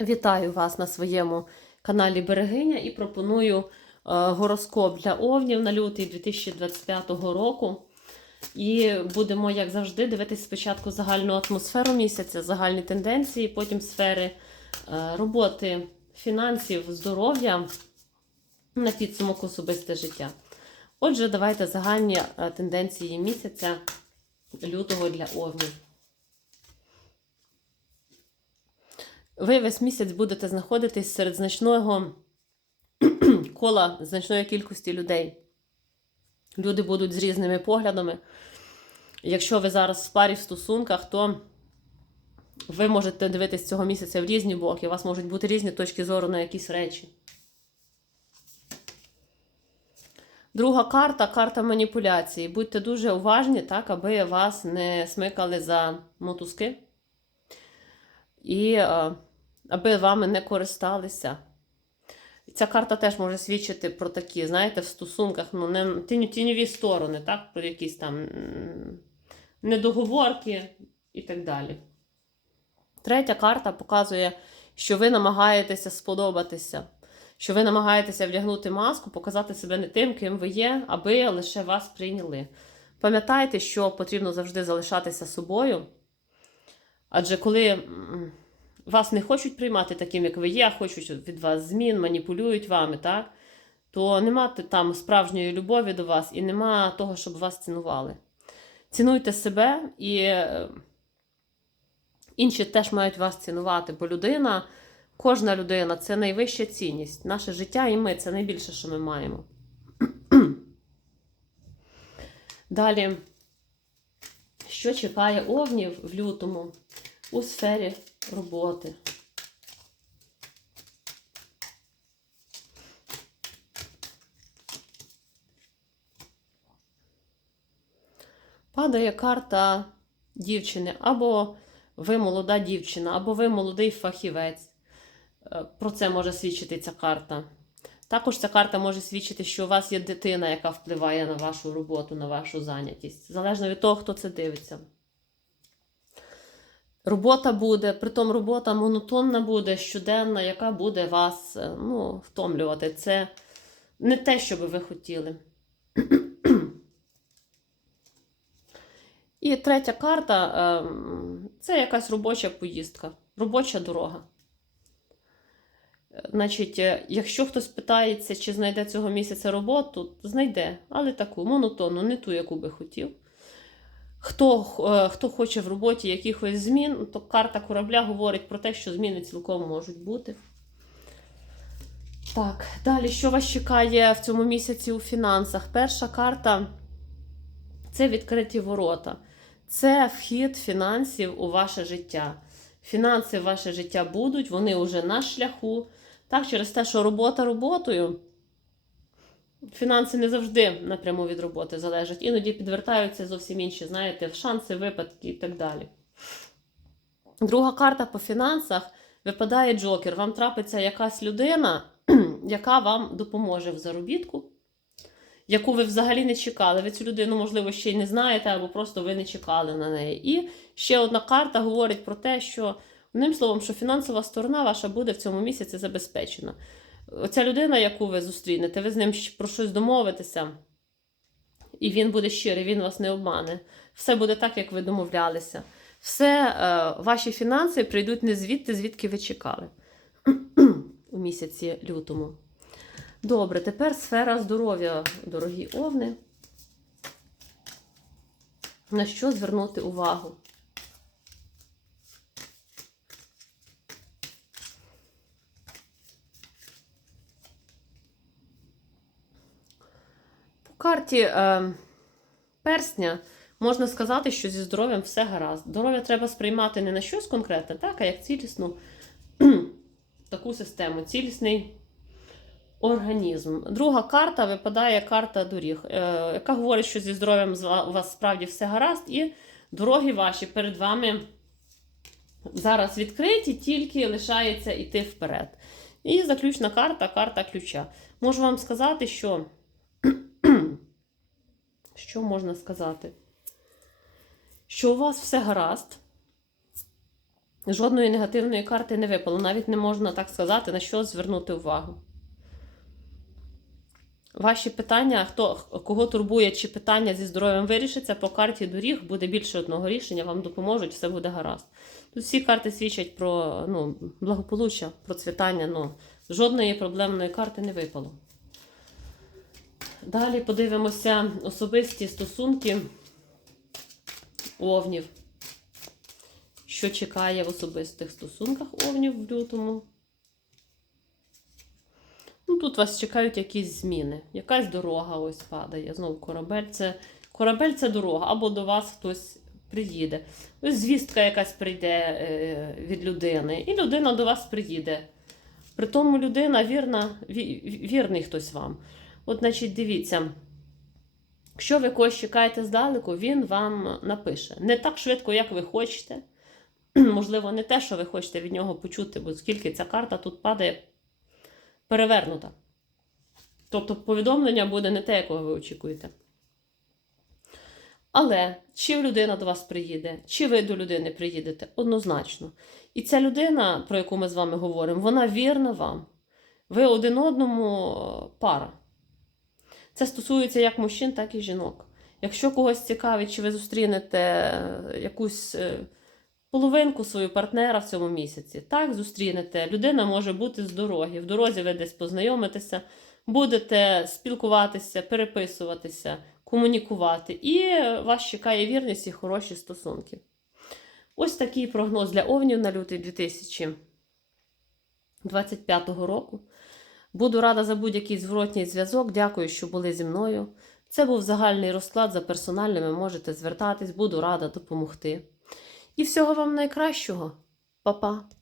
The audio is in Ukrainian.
Вітаю вас на своєму каналі Берегиня і пропоную е, гороскоп для овнів на лютий 2025 року. І будемо, як завжди, дивитися спочатку загальну атмосферу місяця, загальні тенденції, потім сфери е, роботи, фінансів, здоров'я на підсумок особисте життя. Отже, давайте загальні е, тенденції місяця лютого для овнів. Ви весь місяць будете знаходитись серед значного кола, значної кількості людей. Люди будуть з різними поглядами. Якщо ви зараз в парі в стосунках, то ви можете дивитись цього місяця в різні боки. У вас можуть бути різні точки зору на якісь речі. Друга карта карта маніпуляції. Будьте дуже уважні, так, аби вас не смикали за мотузки. І е, аби вами не користалися. Ця карта теж може свідчити про такі, знаєте, в стосунках ну, не, тінь, тіньові сторони, так, про якісь там недоговорки і так далі. Третя карта показує, що ви намагаєтеся сподобатися, що ви намагаєтеся вдягнути маску, показати себе не тим, ким ви є, аби лише вас прийняли. Пам'ятайте, що потрібно завжди залишатися собою. Адже коли вас не хочуть приймати таким, як ви є, хочуть від вас змін, маніпулюють вами, так? то нема там справжньої любові до вас і нема того, щоб вас цінували. Цінуйте себе і е, інші теж мають вас цінувати, бо людина, кожна людина це найвища цінність. Наше життя і ми це найбільше, що ми маємо. Далі, що чекає овнів в лютому у сфері роботи? Падає карта дівчини, або ви молода дівчина, або ви молодий фахівець. Е, Про це може свідчити ця карта. Також ця карта може свідчити, що у вас є дитина, яка впливає на вашу роботу, на вашу зайнятість. Залежно від того, хто це дивиться. Робота буде, притом робота монотонна буде, щоденна, яка буде вас е, ну, втомлювати. Це не те, що би ви хотіли. І третя карта ем, це якась робоча поїздка, робоча дорога. Е, Значить, е, якщо хтось питається, чи знайде цього місяця роботу, знайде, але таку монотонну, не ту, яку би хотів. Хто, е, хто хоче в роботі якихось змін, то карта корабля говорить про те, що зміни цілком можуть бути. Так, далі, що вас чекає в цьому місяці у фінансах? Перша карта це відкриті ворота. Це вхід фінансів у ваше життя. Фінанси в ваше життя будуть, вони вже на шляху. Так, через те, що робота роботою, фінанси не завжди напряму від роботи залежать. Іноді підвертаються зовсім інші, знаєте, шанси, випадки і так далі. Друга карта по фінансах випадає Джокер. Вам трапиться якась людина, яка вам допоможе в заробітку, яку ви взагалі не чекали. Ви цю людину, можливо, ще й не знаєте, або просто ви не чекали на неї. І ще одна карта говорить про те, що, одним словом, що фінансова сторона ваша буде в цьому місяці забезпечена. Оця людина, яку ви зустрінете, ви з ним про щось домовитеся, і він буде щирий, він вас не обмане. Все буде так, як ви домовлялися. Все, е, ваші фінанси прийдуть не звідти, звідки ви чекали у місяці лютому. Добре, тепер сфера здоров'я, дорогі овни. На що звернути увагу? По е, персня можна сказати, що зі здоров'ям все гаразд. Здоров'я треба сприймати не на щось конкретне, так, а як цілісну таку систему, цілісний організм. Друга карта випадає карта доріг, е, яка говорить, що зі здоров'ям у вас справді все гаразд, і дороги ваші перед вами зараз відкриті, тільки лишається йти вперед. І заключна карта карта ключа. Можу вам сказати, що. Що можна сказати? Що у вас все гаразд, Жодної негативної карти не випало. Навіть не можна так сказати, на що звернути увагу. Ваші питання, хто кого турбує, чи питання зі здоров'ям вирішиться, по карті доріг буде більше одного рішення, вам допоможуть, все буде гаразд. Тут всі карти свідчать про ну, благополуччя, процвітання. Ну, жодної проблемної карти не випало. Далі подивимося особисті стосунки овнів. Що чекає в особистих стосунках овнів в лютому? Ну, тут вас чекають якісь зміни. Якась дорога ось падає. Знову корабель це, корабель це дорога, або до вас хтось приїде. Ось звістка якась прийде е, від людини, і людина до вас приїде. При тому людина вірна, ві- вірний хтось вам. От, значить, дивіться, якщо ви когось чекаєте здалеку, він вам напише. Не так швидко, як ви хочете. Можливо, не те, що ви хочете від нього почути, бо скільки ця карта тут падає перевернута. Тобто повідомлення буде не те, якого ви очікуєте. Але чи людина до вас приїде, чи ви до людини приїдете, однозначно. І ця людина, про яку ми з вами говоримо, вона вірна вам. Ви один одному пара. Це стосується як мужчин, так і жінок. Якщо когось цікавить, чи ви зустрінете е, якусь е, половинку свою партнера в цьому місяці, так зустрінете. Людина може бути з дороги. В дорозі ви десь познайомитеся, будете спілкуватися, переписуватися, комунікувати. І вас чекає вірність і хороші стосунки. Ось такий прогноз для овнів на лютий 2025 року. Буду рада за будь-який зворотній зв'язок. Дякую, що були зі мною. Це був загальний розклад за персональними. Можете звертатись, буду рада допомогти. І всього вам найкращого. Па-па!